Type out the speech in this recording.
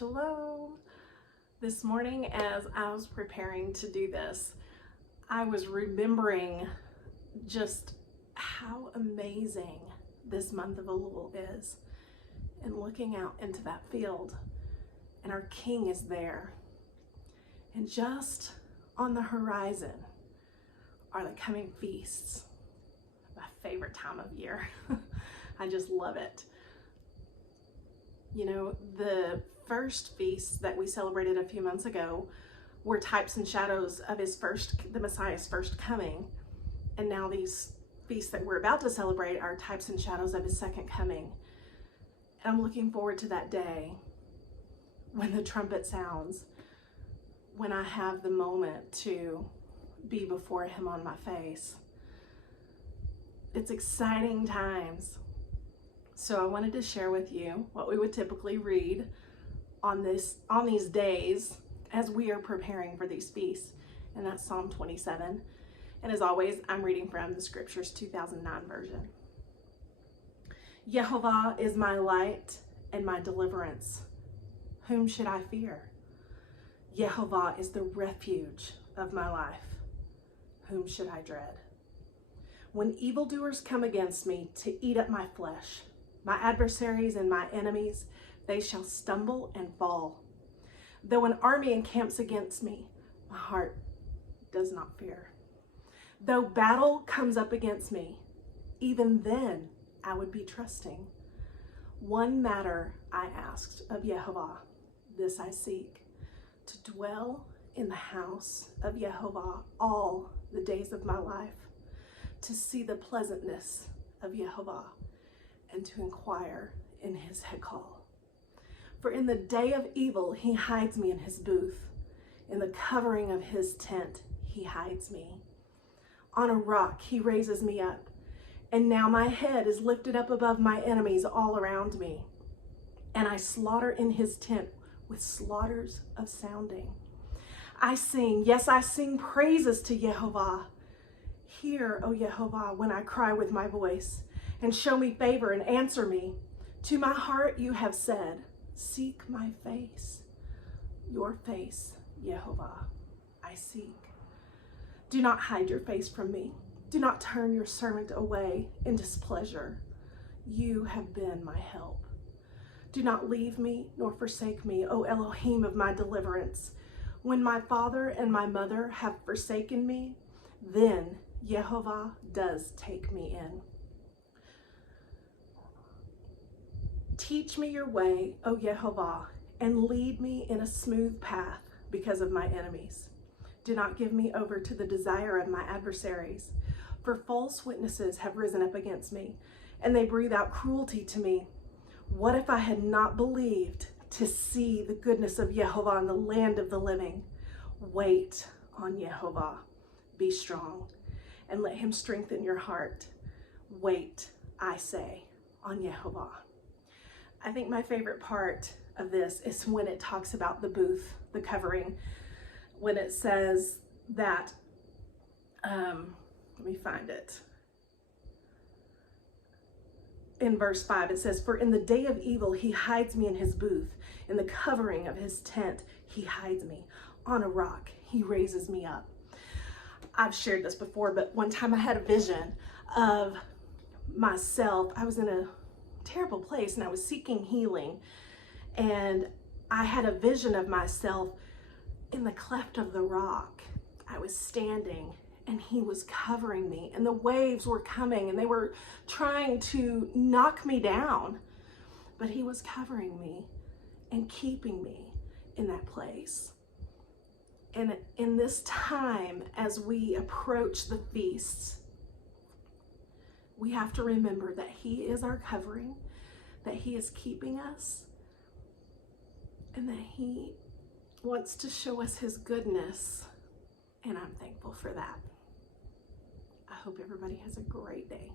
Shalom. This morning, as I was preparing to do this, I was remembering just how amazing this month of Elul is, and looking out into that field, and our King is there, and just on the horizon are the coming feasts. My favorite time of year. I just love it. You know, the first feasts that we celebrated a few months ago were types and shadows of the Messiah's first coming. And now these feasts that we're about to celebrate are types and shadows of his second coming. And I'm looking forward to that day when the trumpet sounds, when I have the moment to be before him on my face. It's exciting times. So I wanted to share with you what we would typically read on these days as we are preparing for these feasts, and that's Psalm 27. And as always, I'm reading from the Scriptures 2009 version. Yehovah is my light and my deliverance. Whom should I fear? Yehovah is the refuge of my life. Whom should I dread? When evildoers come against me to eat up my flesh, my adversaries and my enemies, they shall stumble and fall. Though an army encamps against me, my heart does not fear. Though battle comes up against me, even then I would be trusting. One matter I asked of Yehovah, this I seek, to dwell in the house of Yehovah all the days of my life, to see the pleasantness of Yehovah, and to inquire in his hekal. For in the day of evil, he hides me in his booth. In the covering of his tent, he hides me. On a rock, he raises me up. And now my head is lifted up above my enemies all around me. And I slaughter in his tent with slaughters of sounding. I sing, yes, I sing praises to Yehovah. Hear, O Yehovah, when I cry with my voice, and show me favor and answer me. To my heart you have said, seek my face. Your face, Yehovah, I seek. Do not hide your face from me. Do not turn your servant away in displeasure. You have been my help. Do not leave me nor forsake me, O Elohim of my deliverance. When my father and my mother have forsaken me, then Yehovah does take me in. Teach me your way, O Yehovah, and lead me in a smooth path because of my enemies. Do not give me over to the desire of my adversaries, for false witnesses have risen up against me, and they breathe out cruelty to me. What if I had not believed to see the goodness of Yehovah in the land of the living? Wait on Yehovah. Be strong, and let him strengthen your heart. Wait, I say, on Yehovah. I think my favorite part of this is when it talks about the booth, the covering, when it says that, let me find it. In verse 5, it says, for in the day of evil, he hides me in his booth. In the covering of his tent, he hides me. On a rock, he raises me up. I've shared this before, but one time I had a vision of myself. I was in a terrible place and I was seeking healing, and I had a vision of myself in the cleft of the rock. I was standing and he was covering me, and the waves were coming and they were trying to knock me down, but he was covering me and keeping me in that place. And in this time, as we approach the feasts, we have to remember that he is our covering, that he is keeping us, and that he wants to show us his goodness. And I'm thankful for that. I hope everybody has a great day.